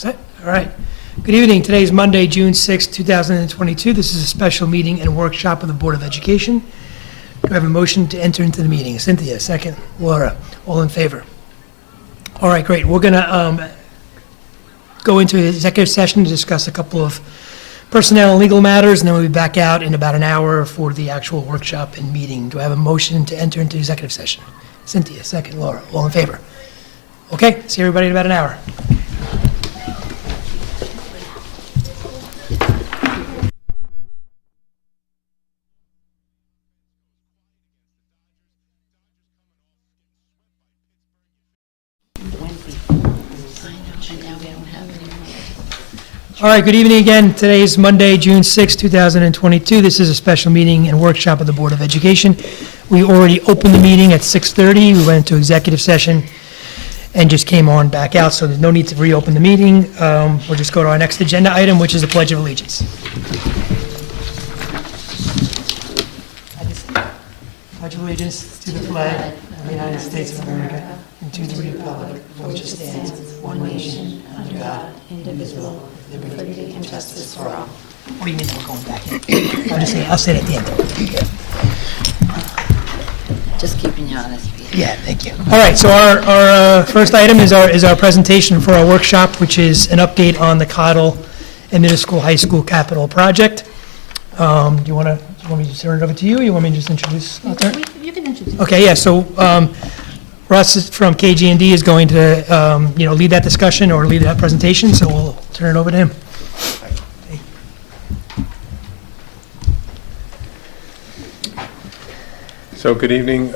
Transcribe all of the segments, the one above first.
Set? All right. Good evening. Today is Monday, June 6, 2022. This is a special meeting and workshop of the Board of Education. Do I have a motion to enter into the meeting? Cynthia, second. Laura, all in favor? All right, great. We're going to go into an executive session to discuss a couple of personnel and legal matters, and then we'll be back out in about an hour for the actual workshop and meeting. Do I have a motion to enter into executive session? Cynthia, second. Laura, all in favor? Okay, see everybody in about an hour. All right, good evening again. Today is Monday, June 6, 2022. This is a special meeting and workshop of the Board of Education. We already opened the meeting at 6:30. We went into executive session and just came on back out, so there's no need to reopen the meeting. We'll just go to our next agenda item, which is the Pledge of Allegiance. I just pledge allegiance to the flag of the United States of America and to the republic for which it stands, one nation, under God, indivisible, with liberty and justice for all. What do you mean we're going back in? I'll say it at the end. Just keeping you honest. Yeah, thank you. All right, so our first item is our presentation for our workshop, which is an update on the Cottle and Middle School, High School capital project. Do you want me to turn it over to you, or you want me to just introduce? You can introduce. Okay, yeah, so Russ from KG&D is going to, lead that discussion or lead that presentation, so we'll turn it over to him. So good evening.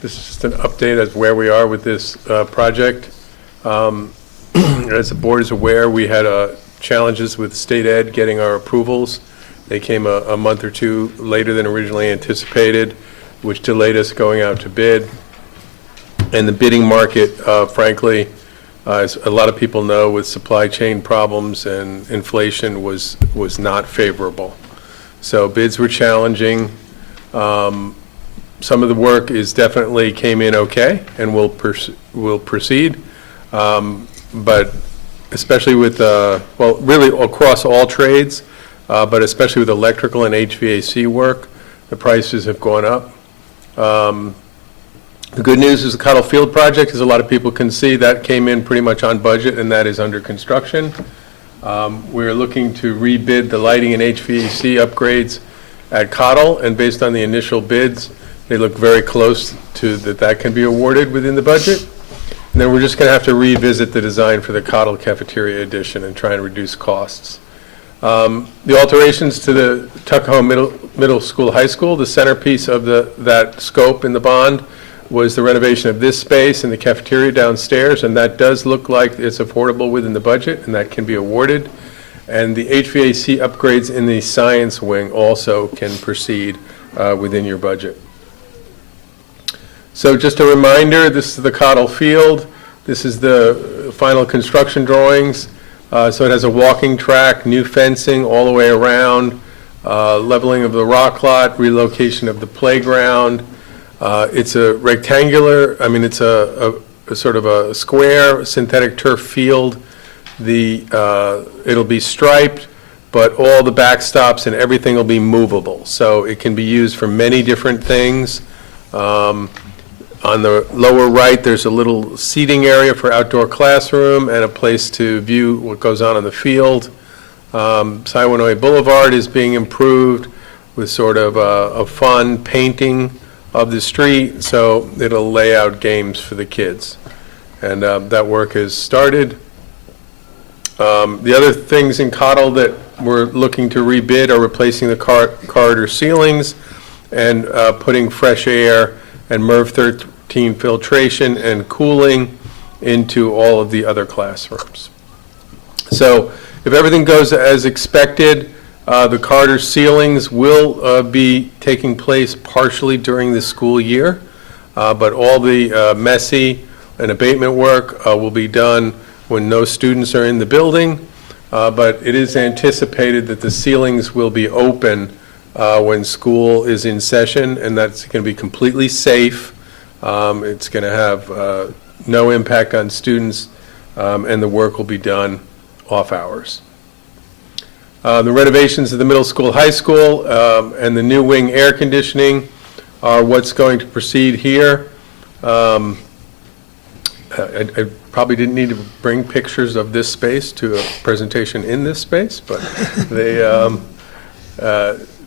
This is just an update as where we are with this project. As the board is aware, we had challenges with state ed getting our approvals. They came a month or two later than originally anticipated, which delayed us going out to bid. And the bidding market, frankly, as a lot of people know, with supply chain problems and inflation, was not favorable. So bids were challenging. Some of the work is definitely came in okay, and will proceed. But especially with, really across all trades, but especially with electrical and HVAC work, the prices have gone up. The good news is the Cottle Field project, as a lot of people can see, that came in pretty much on budget, and that is under construction. We're looking to rebid the lighting and HVAC upgrades at Cottle, and based on the initial bids, they look very close to that can be awarded within the budget. And then we're just going to have to revisit the design for the Cottle cafeteria addition and try and reduce costs. The alterations to the Tuckahoe Middle School, High School, the centerpiece of that scope in the bond was the renovation of this space and the cafeteria downstairs, and that does look like it's affordable within the budget, and that can be awarded. And the HVAC upgrades in the science wing also can proceed within your budget. So just a reminder, this is the Cottle Field. This is the final construction drawings. So it has a walking track, new fencing all the way around, leveling of the rock lot, relocation of the playground. It's a rectangular, it's a sort of a square synthetic turf field. It'll be striped, but all the backstops and everything will be movable. So it can be used for many different things. On the lower right, there's a little seating area for outdoor classroom and a place to view what goes on in the field. Siwanoy Boulevard is being improved with sort of a fun painting of the street, so it'll lay out games for the kids. And that work has started. The other things in Cottle that we're looking to rebid are replacing the corridor ceilings and putting fresh air and MERV 13 filtration and cooling into all of the other classrooms. So if everything goes as expected, the corridor ceilings will be taking place partially during the school year, but all the messy and abatement work will be done when no students are in the building, but it is anticipated that the ceilings will be open when school is in session, and that's going to be completely safe. It's going to have no impact on students, and the work will be done off hours. The renovations of the middle school, high school, and the new wing air conditioning are what's going to proceed here. I probably didn't need to bring pictures of this space to a presentation in this space, but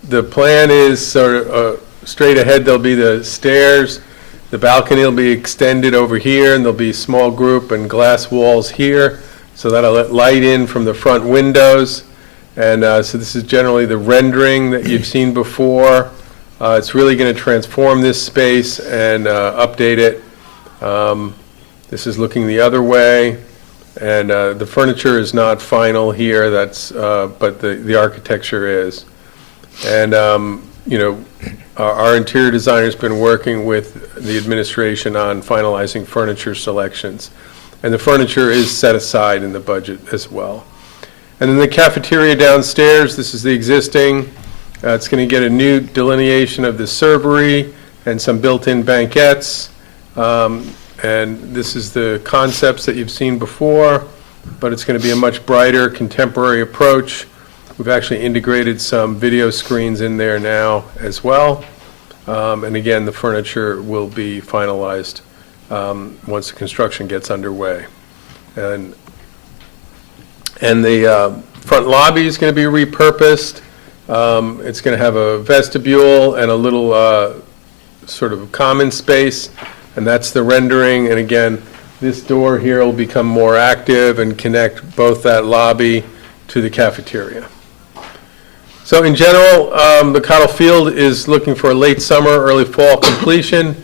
the plan is sort of straight ahead. There'll be the stairs, the balcony will be extended over here, and there'll be small group and glass walls here, so that'll let light in from the front windows. And so this is generally the rendering that you've seen before. It's really going to transform this space and update it. This is looking the other way, and the furniture is not final here. But the architecture is. And our interior designer's been working with the administration on finalizing furniture selections, and the furniture is set aside in the budget as well. And then the cafeteria downstairs. This is the existing. It's going to get a new delineation of the servery and some built-in banquettes. And this is the concepts that you've seen before, but it's going to be a much brighter, contemporary approach. We've actually integrated some video screens in there now as well. And again, the furniture will be finalized once the construction gets underway. And the front lobby is going to be repurposed. It's going to have a vestibule and a little sort of common space, and that's the rendering. And again, this door here will become more active and connect both that lobby to the cafeteria. So in general, the Cottle Field is looking for a late summer, early fall completion,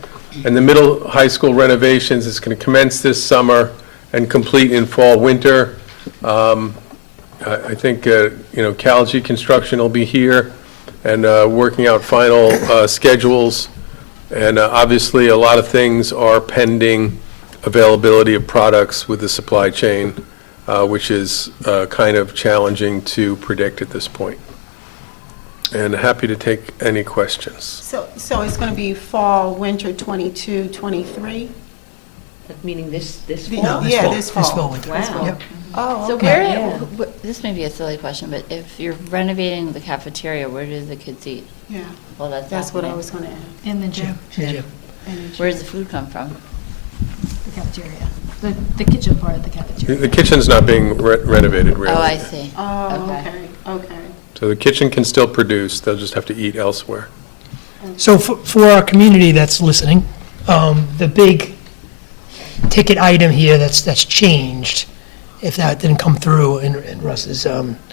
and the middle high school renovations is going to commence this summer and complete in fall, winter. I think, Calgy Construction will be here and working out final schedules. And obviously, a lot of things are pending availability of products with the supply chain, which is kind of challenging to predict at this point. And happy to take any questions. So it's going to be fall, winter 22, 23? Meaning this No, fall? yeah, this fall. This fall, winter. Wow. Yep. Oh, So okay. this may be a silly question, but if you're renovating the cafeteria, where do the kids eat? Yeah, Well, that's what I happening. was going to ask. In the gym, Yeah. Where does the food come from? the cafeteria, the kitchen part of the cafeteria. The kitchen's not being renovated, really. Oh, I see. Oh, Okay. okay. So the kitchen can still produce, they'll just have to eat elsewhere. So for our community that's listening, the big ticket item here that's changed, if that didn't come through in Russ's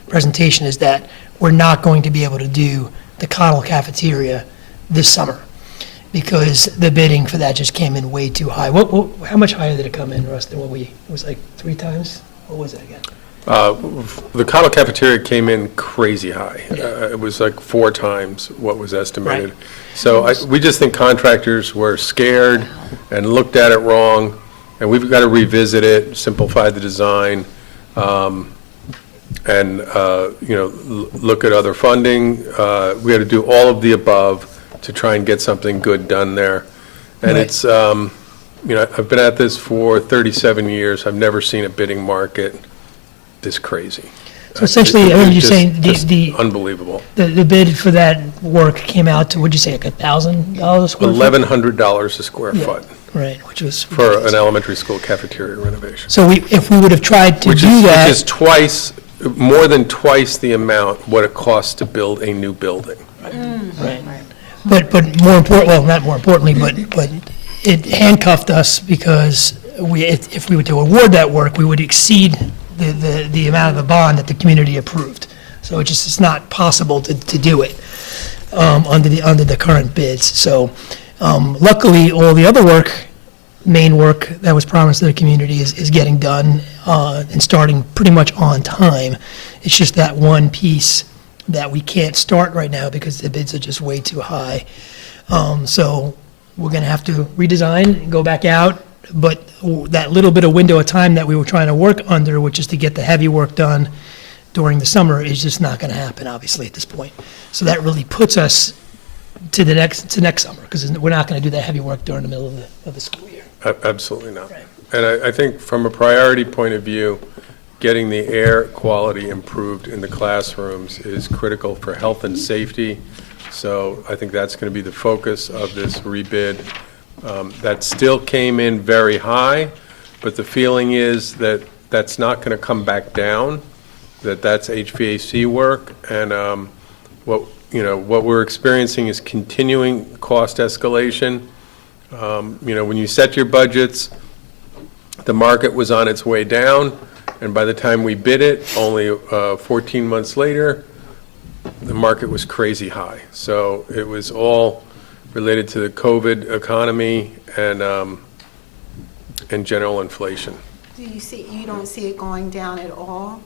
presentation, is that we're not going to be able to do the Cottle cafeteria this summer because the bidding for that just came in way too high. How much higher did it come in, Russ, than what it was like 3 times? What was it again? The Cottle cafeteria came in crazy high. It was like 4 times what was estimated. Right. So we just think contractors were scared and looked at it wrong, and we've got to revisit it, simplify the design, and look at other funding. We got to do all of the above to try and get something good done there. And Right. it's I've been at this for 37 years. I've never seen a bidding market this crazy. So essentially, I mean, you're Just- saying just the unbelievable. bid for that work came out to, what'd you say, like $1,000 a square foot? $1,100 a square Yeah. foot Right, which was. for an elementary school cafeteria renovation. So if we would have tried to Which do is that. more than twice the amount what it costs to build a new building. Right. But more important, well, not more importantly, but it handcuffed us because if we were to award that work, we would exceed the amount of the bond that the community approved. So it's not possible to do it under the current bids. So luckily, all the other main work that was promised to the community is getting done and starting pretty much on time. It's just that one piece that we can't start right now because the bids are just way too high. So we're going to have to redesign and go back out, but that little bit of window of time that we were trying to work under, which is to get the heavy work done during the summer, is just not going to happen, obviously, at this point. So that really puts us to next summer, because we're not going to do that heavy work during the middle of the school year. Absolutely not. Right. And I think from a priority point of view, getting the air quality improved in the classrooms is critical for health and safety. So I think that's going to be the focus of this rebid. That still came in very high, but the feeling is that that's not going to come back down, that's HVAC work. And what we're experiencing is continuing cost escalation. When you set your budgets, the market was on its way down, and by the time we bid it, only 14 months later, the market was crazy high. So it was all related to the COVID economy and general inflation. You don't see it going down at all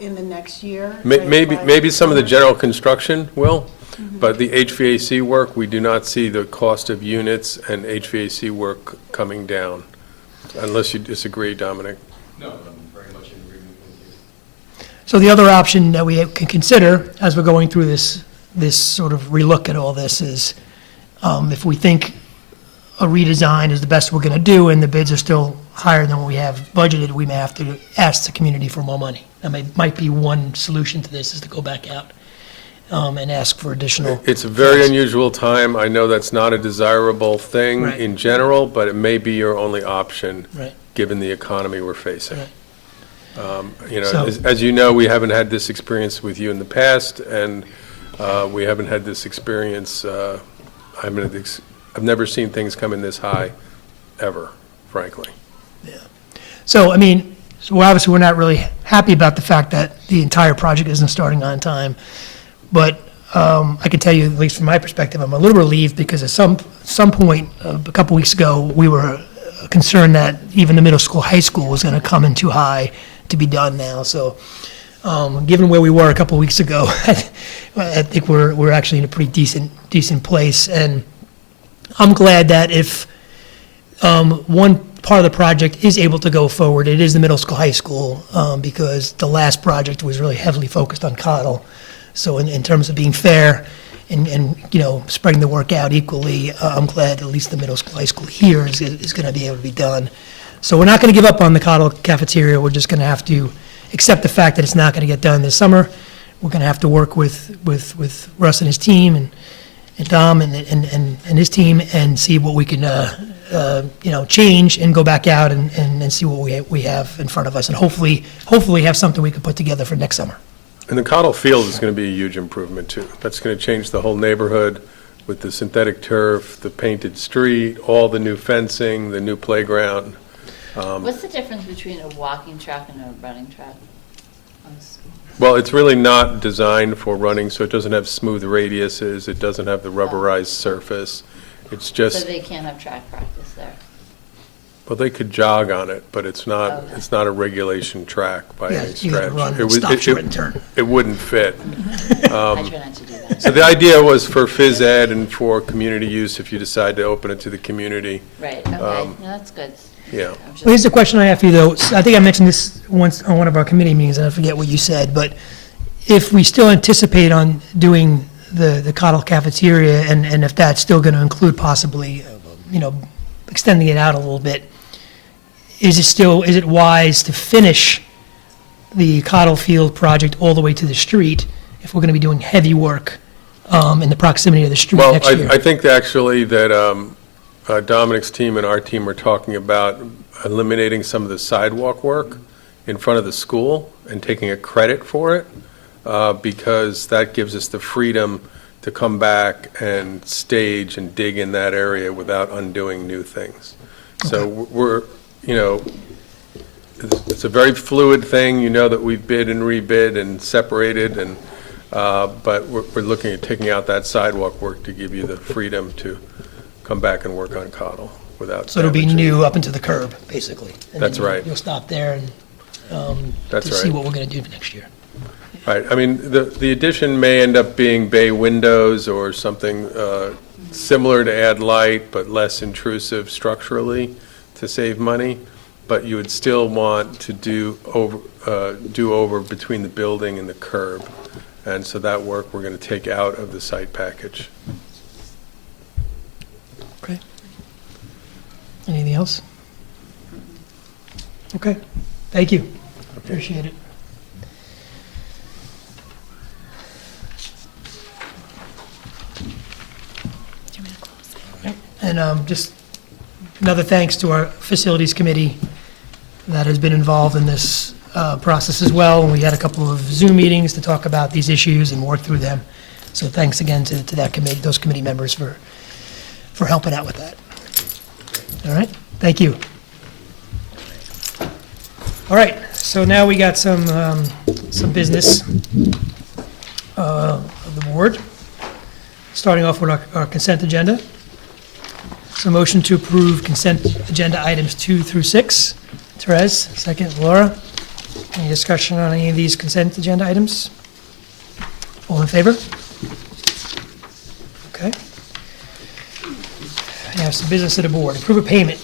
in the next year? Maybe some of the general construction will, but the HVAC work, we do not see the cost of units and HVAC work coming down, unless you disagree, Dominic. No, I'm very much in agreement with you. So the other option that we can consider as we're going through this sort of relook at all this is, if we think a redesign is the best we're going to do and the bids are still higher than what we have budgeted, we may have to ask the community for more money. That might be one solution to this, is to go back out and ask for additional. It's a very unusual time. I know that's not a desirable thing Right. in general, but it may be your only option, Right. given the economy we're facing. Right. So, as you know, we haven't had this experience with you in the past, and we haven't had this experience. I've never seen things come in this high, ever, frankly. So, obviously, we're not really happy about the fact that the entire project isn't starting on time. But I can tell you, at least from my perspective, I'm a little relieved because at some point, a couple weeks ago, we were concerned that even the middle school, high school was going to come in too high to be done now. So, given where we were a couple weeks ago, I think we're actually in a pretty decent place. And I'm glad that if one part of the project is able to go forward, it is the middle school, high school, because the last project was really heavily focused on Cottle. So in terms of being fair and spreading the work out equally, I'm glad at least the middle school, high school here is going to be able to be done. So we're not going to give up on the Cottle cafeteria. We're just going to have to accept the fact that it's not going to get done this summer. We're going to have to work with Russ and his team and Dom and his team and see what we can change and go back out and see what we have in front of us, and hopefully have something we can put together for next summer. And the Cottle Field is going to be a huge improvement, too. That's going to change the whole neighborhood with the synthetic turf, the painted street, all the new fencing, the new playground. What's the difference between a walking track and a running track? Well, it's really not designed for running, so it doesn't have smooth radiuses, it doesn't have the rubberized surface. It's So just, they can't have track practice there? well, they could jog on it, but it's not Okay. it's not a regulation track by Yeah, any you stretch. gotta run, It would- stop, it- short, and turn. It wouldn't fit. I try not to do that. So the idea was for phys ed and for community use if you decide to open it to the community. Right, okay, no, that's good. Yeah. I'm just- Well, here's the question I have for you, though. I think I mentioned this once on one of our committee meetings, and I forget what you said, but if we still anticipate on doing the Cottle cafeteria, and if that's still going to include possibly, extending it out a little bit, is it wise to finish the Cottle Field project all the way to the street if we're going to be doing heavy work in the proximity of the street Well, next year? I think actually that Dominic's team and our team are talking about eliminating some of the sidewalk work in front of the school and taking a credit for it, because that gives us the freedom to come back and stage and dig in that area without undoing new things. So we're, it's a very fluid thing, that we've bid and rebid and separated, and but we're looking at taking out that sidewalk work to give you the freedom to come back and work on Cottle without. So it'll be damaging. new up into the curb, basically. And That's then right. You'll stop there and That's to see right. what we're going to do next year. Right, I mean, the addition may end up being bay windows or something similar to add light, but less intrusive structurally to save money, but you would still want to do over between the building and the curb. And so that work we're going to take out of the site package. Okay. Anything else? Okay. Thank you. Appreciate it. And just another thanks to our Facilities Committee that has been involved in this process as well. And we had a couple of Zoom meetings to talk about these issues and work through them. So thanks again to that committee, those committee members for helping out with that. All right, thank you. All right, so now we got some business of the board. Starting off with our consent agenda. So motion to approve consent agenda items 2 through 6. Therese, second. Laura, any discussion on any of these consent agenda items? All in favor? Okay. I have some business of the board. Approve a payment.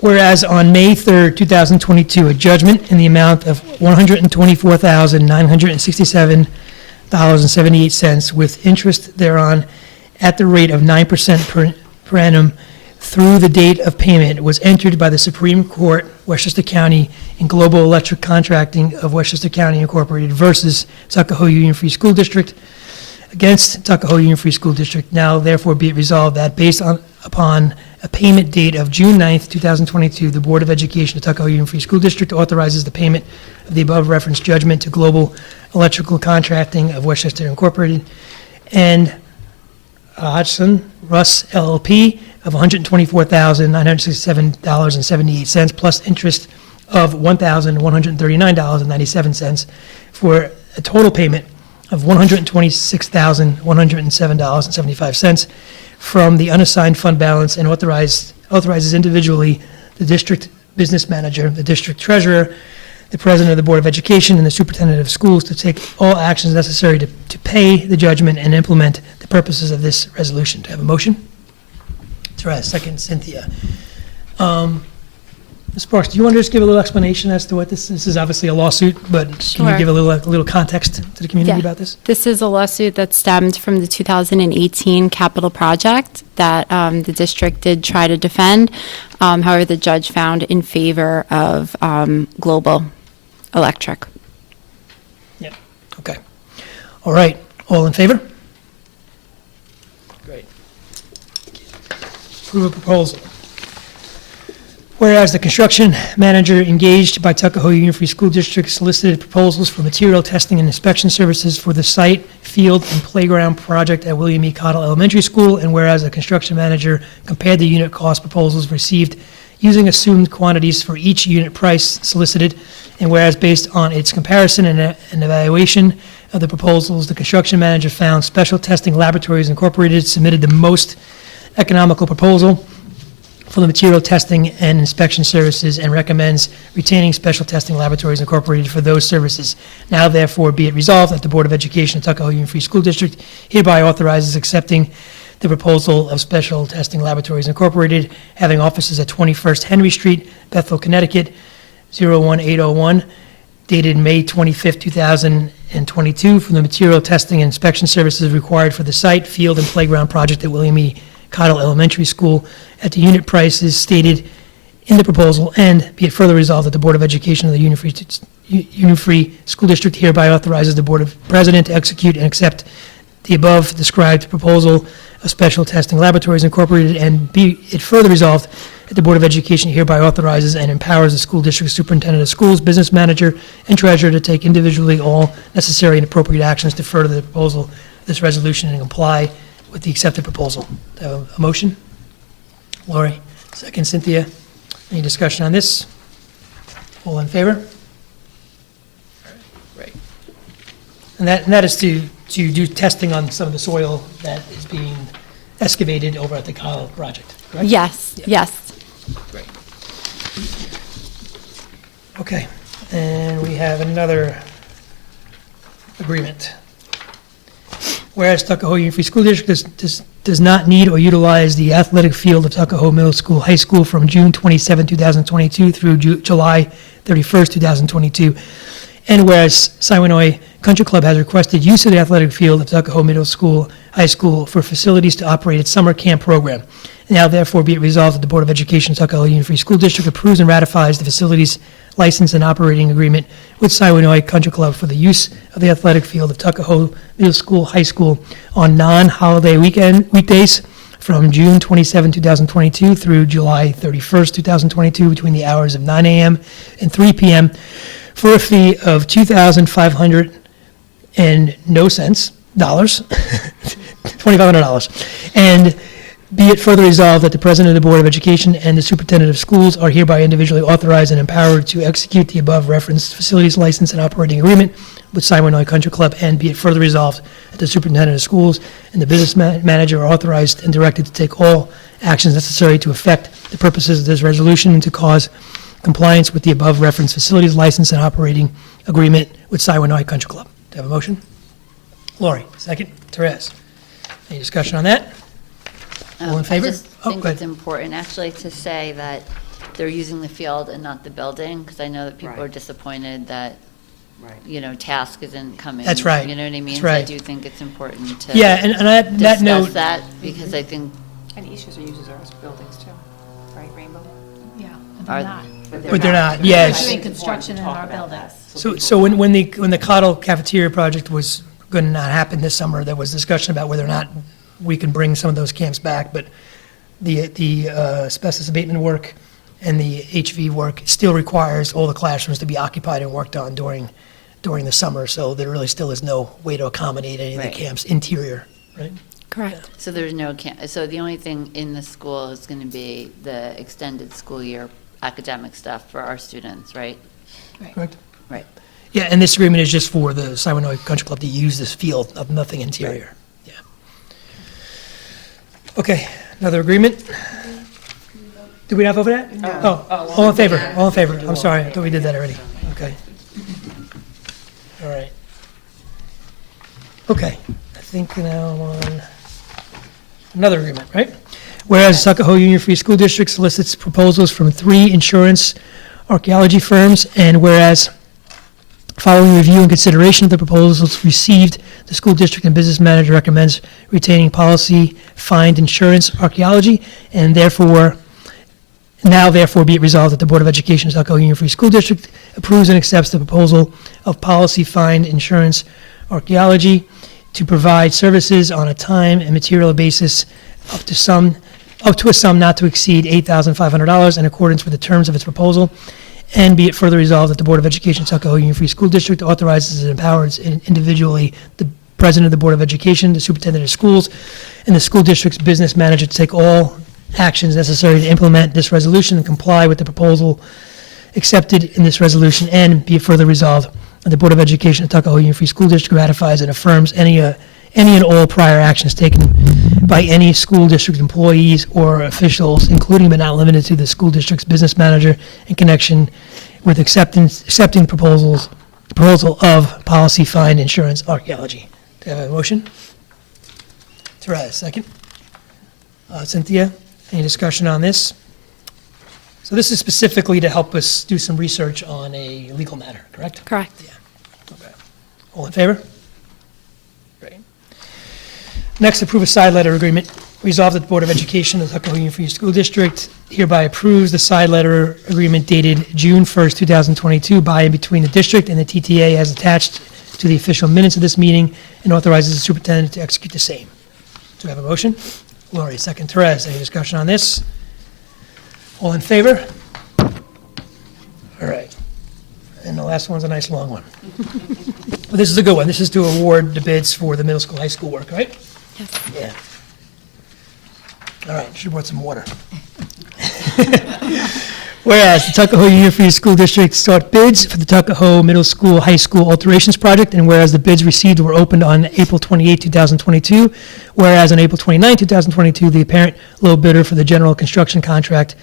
Whereas on May 3rd, 2022, a judgment in the amount of $124,967.78 with interest thereon at the rate of 9% per annum through the date of payment was entered by the Supreme Court, Westchester County, in Global Electric Contracting of Westchester County Incorporated versus Tuckahoe Union Free School District against Tuckahoe Union Free School District. Now therefore be it resolved that based upon a payment date of June 9th, 2022, the Board of Education of Tuckahoe Union Free School District authorizes the payment of the above referenced judgment to Global Electrical Contracting of Westchester Incorporated and Hodgson Russ LLP of $124,967.78 plus interest of $1,139.97 for a total payment of $126,107.75 from the unassigned fund balance and authorizes individually the district business manager, the district treasurer, the president of the Board of Education, and the superintendent of schools to take all actions necessary to pay the judgment and implement the purposes of this resolution. Do I have a motion? Therese, second. Cynthia. Ms. Sparks, do you want to just give a little explanation as to what this is? Obviously a lawsuit, but can you Sure. give a little context to the community Yeah. about this? This is a lawsuit that stemmed from the 2018 capital project that the district did try to defend. However, the judge found in favor of Global Electric. Yeah. Okay. All right. All in favor? Great. Approve a proposal. Whereas the construction manager engaged by Tuckahoe Union Free School District solicited proposals for material testing and inspection services for the site, field, and playground project at William E. Cottle Elementary School, and whereas the construction manager compared the unit cost proposals received using assumed quantities for each unit price solicited, and whereas based on its comparison and evaluation of the proposals, the construction manager found Special Testing Laboratories Incorporated submitted the most economical proposal for the material testing and inspection services and recommends retaining Special Testing Laboratories Incorporated for those services. Now therefore be it resolved that the Board of Education of Tuckahoe Union Free School District hereby authorizes accepting the proposal of Special Testing Laboratories Incorporated, having offices at 21st Henry Street, Bethel, Connecticut, 01801, dated May 25th, 2022, for the material testing and inspection services required for the site, field, and playground project at William E. Cottle Elementary School at the unit prices stated in the proposal, and be it further resolved that the Board of Education of the Union Free School District hereby authorizes the Board of President to execute and accept the above described proposal of Special Testing Laboratories Incorporated, and be it further resolved that the Board of Education hereby authorizes and empowers the school district superintendent of schools, business manager, and treasurer to take individually all necessary and appropriate actions to further the proposal of this resolution and comply with the accepted proposal. Do I have a motion? Lori, second. Cynthia, any discussion on this? All in favor? Great. And that is to do testing on some of the soil that is being excavated over at the Kyle project, correct? Yes, yes. Great. Okay, and we have another agreement. Whereas Tuckahoe Union Free School District does not need or utilize the athletic field of Tuckahoe Middle School, High School from June 27, 2022 through July 31st, 2022. And whereas Siwanoy Country Club has requested use of the athletic field of Tuckahoe Middle School, High School for facilities to operate its summer camp program. Now therefore be it resolved that the Board of Education of Tuckahoe Union Free School District approves and ratifies the facilities license and operating agreement with Siwanoy Country Club for the use of the athletic field of Tuckahoe Middle School, High School on non-holiday weekdays from June 27, 2022 through July 31st, 2022, between the hours of 9 a.m. and 3 p.m. for a fee of $2,500 and no cents, $2,500. And be it further resolved that the President of the Board of Education and the Superintendent of Schools are hereby individually authorized and empowered to execute the above referenced facilities license and operating agreement with Siwanoy Country Club, and be it further resolved that the Superintendent of Schools and the Business Manager are authorized and directed to take all actions necessary to effect the purposes of this resolution and to cause compliance with the above referenced facilities license and operating agreement with Siwanoy Country Club. Do I have a motion? Lori, second. Therese. Any discussion on that? All in favor? I just Oh, think go it's ahead. important, actually, to say that they're using the field and not the building, because I know that people are Right. disappointed that, Right. you know, task isn't coming. That's right. You know what I mean? That's So I right. do think it's important to Yeah, and on that discuss note, that, because I think, And Eastchester uses our buildings too, right, Rainbow? Yeah, and Are- they're not. But they're not, They're yes. doing construction in our buildings. So when the Cottle cafeteria project was going to not happen this summer, there was discussion about whether or not we can bring some of those camps back, but the asbestos abatement work and the HV work still requires all the classrooms to be occupied and worked on during the summer, so there really still is no way to accommodate any of the Right. camp's interior, right? Correct. so there's no, so the only thing in the school is going to be the extended school year academic stuff for our students, right? Correct? Right. Yeah, and this agreement is just for the Siwanoy Country Club to use this field, nothing interior. Yeah. Okay, another agreement? Did we not vote for that? Oh, all in favor, all in favor. I'm sorry, I thought we did that already. Okay. All right. Okay, I think now I'm on another agreement, right? Whereas Tuckahoe Union Free School District solicits proposals from 3 insurance archaeology firms, and whereas following review and consideration of the proposals received, the school district and business manager recommends retaining policy find insurance archaeology, and therefore be it resolved that the Board of Education of Tuckahoe Union Free School District approves and accepts the proposal of policy find insurance archaeology to provide services on a time and material basis up to a sum not to exceed $8,500 in accordance with the terms of its proposal. And be it further resolved that the Board of Education of Tuckahoe Union Free School District authorizes and empowers individually the President of the Board of Education, the Superintendent of Schools, and the school district's business manager to take all actions necessary to implement this resolution and comply with the proposal accepted in this resolution. And be it further resolved that the Board of Education of Tuckahoe Union Free School District ratifies and affirms any and all prior actions taken by any school district employees or officials, including but not limited to the school district's business manager, in connection with accepting the proposal of policy find insurance archaeology. Do I have a motion? Therese, second. Cynthia, any discussion on this? So this is specifically to help us do some research on a legal matter, correct? Correct. Okay. All in favor? Great. Next, approve a side letter agreement. Resolved that the Board of Education of the Tuckahoe Union Free School District hereby approves the side letter agreement dated June 1st, 2022 by and between the district and the TTA as attached to the official minutes of this meeting, and authorizes the superintendent to execute the same. Do we have a motion? Lori, second. Therese, any discussion on this? All in favor? All right. And the last one's a nice long one. But this is a good one. This is to award the bids for the middle school, high school work, right? Yes. Yeah. All right, should have brought some water. Whereas the Tuckahoe Union Free School District sought bids for the Tuckahoe Middle School, High School Alterations Project, and whereas the bids received were opened on April 28, 2022, whereas on April 29, 2022, the apparent low bidder for the general construction contract,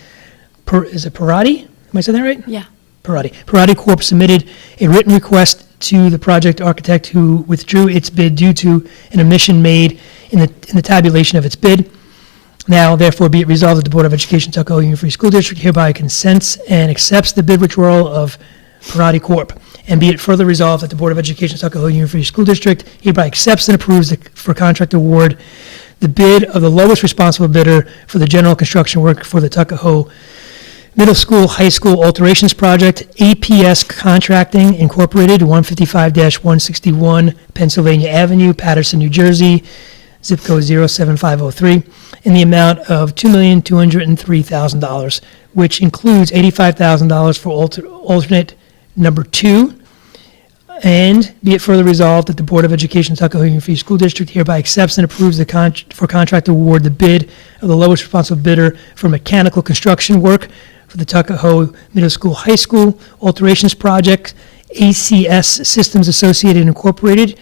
is it Parati? Am I saying that right? Yeah. Parati Corp. Submitted a written request to the project architect, who withdrew its bid due to an omission made in the tabulation of its bid. Now, therefore, be it resolved that the Board of Education Tuckahoe Union Free School District hereby consents and accepts the bid withdrawal of Parati Corp. And be it further resolved that the Board of Education of Tuckahoe Union Free School District hereby accepts and approves for contract award the bid of the lowest responsible bidder for the general construction work for the Tuckahoe Middle School, High School Alterations Project, APS Contracting Incorporated, 155-161 Pennsylvania Avenue, Paterson, New Jersey, zip code 07503, in the amount of $2,203,000, which includes $85,000 for alternate number 2. And be it further resolved that the Board of Education Tuckahoe Union Free School District hereby accepts and approves for contract award the bid of the lowest responsible bidder for mechanical construction work for the Tuckahoe Middle School, High School Alterations Project, ACS Systems Associated Incorporated,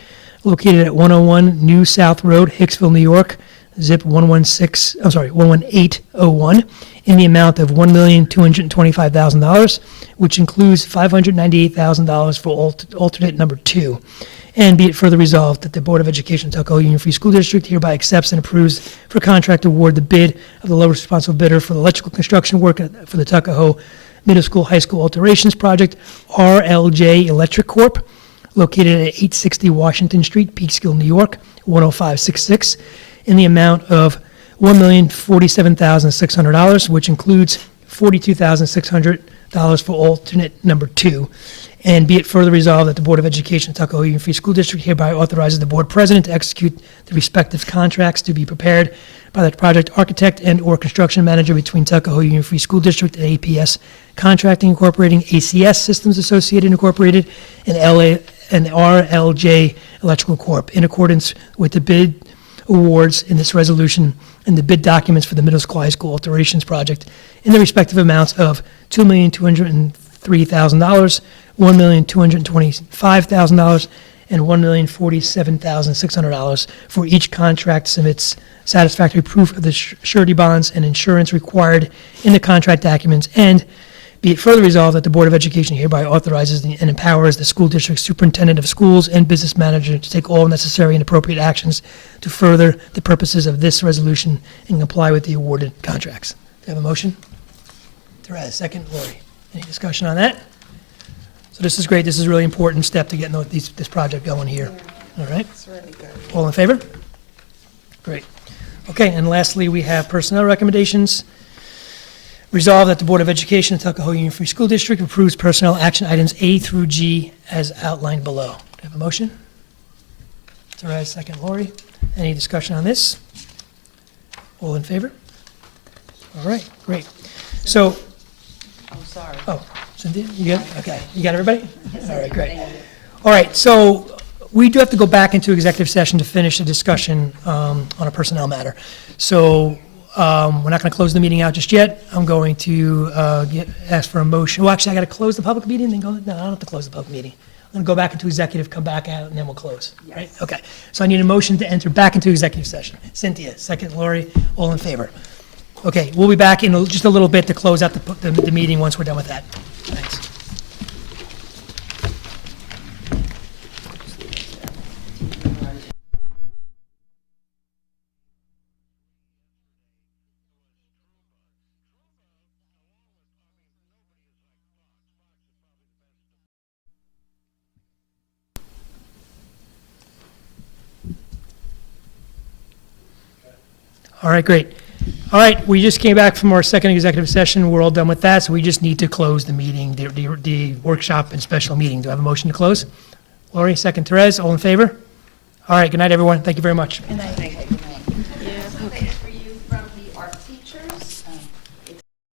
located at 101 New South Road, Hicksville, New York, zip 11801, in the amount of $1,225,000, which includes $598,000 for alternate number 2. And be it further resolved that the Board of Education Tuckahoe Union Free School District hereby accepts and approves for contract award the bid of the lowest responsible bidder for the electrical construction work for the Tuckahoe Middle School, High School Alterations Project, RLJ Electric Corp., located at 860 Washington Street, Peekskill, New York, 10566, in the amount of $1,047,600, which includes $42,600 for alternate number 2. And be it further resolved that the Board of Education of Tuckahoe Union Free School District hereby authorizes the board president to execute the respective contracts to be prepared by the project architect and/or construction manager between Tuckahoe Union Free School District and APS Contracting Incorporating, ACS Systems Associated Incorporated, and RLJ Electrical Corp. in accordance with the bid awards in this resolution and the bid documents for the middle school, high school alterations project in the respective amounts of $2,203,000, $1,225,000, and $1,047,600 for each contract submits satisfactory proof of the surety bonds and insurance required in the contract documents. And be it further resolved that the Board of Education hereby authorizes and empowers the school district superintendent of schools and business manager to take all necessary and appropriate actions to further the purposes of this resolution and comply with the awarded contracts. Do you have a motion? Therese, second. Lori, any discussion on that? So this is great. This is a really important step to getting this project going here. All right? It's really good. All in favor? Great. Okay, and lastly, we have personnel recommendations. Resolved that the Board of Education of Tuckahoe Union Free School District approves personnel action items A through G as outlined below. Do you have a motion? Therese, second. Lori, any discussion on this? All in favor? All right, great. So, I'm sorry. oh, Cynthia, you good? Okay, you got everybody? All right, great. All right, so we do have to go back into executive session to finish the discussion on a personnel matter. So we're not going to close the meeting out just yet. I'm going to ask for a motion. Well, actually, I got to close the public meeting, then go, no, I don't have to close the public meeting. I'm going to go back into executive, come back out, and then we'll close, right? Okay, so I need a motion to enter back into executive session. Cynthia, second. Lori, all in favor? Okay, we'll be back in just a little bit to close out the meeting once we're done with that. Thanks. All right, great. All right, we just came back from our second executive session. We're all done with that, so we just need to close the meeting, the workshop and special meeting. Do I have a motion to close? Lori, second. Therese, all in favor? All right, good night, everyone. Thank you very much. Good night. For you from the art teachers.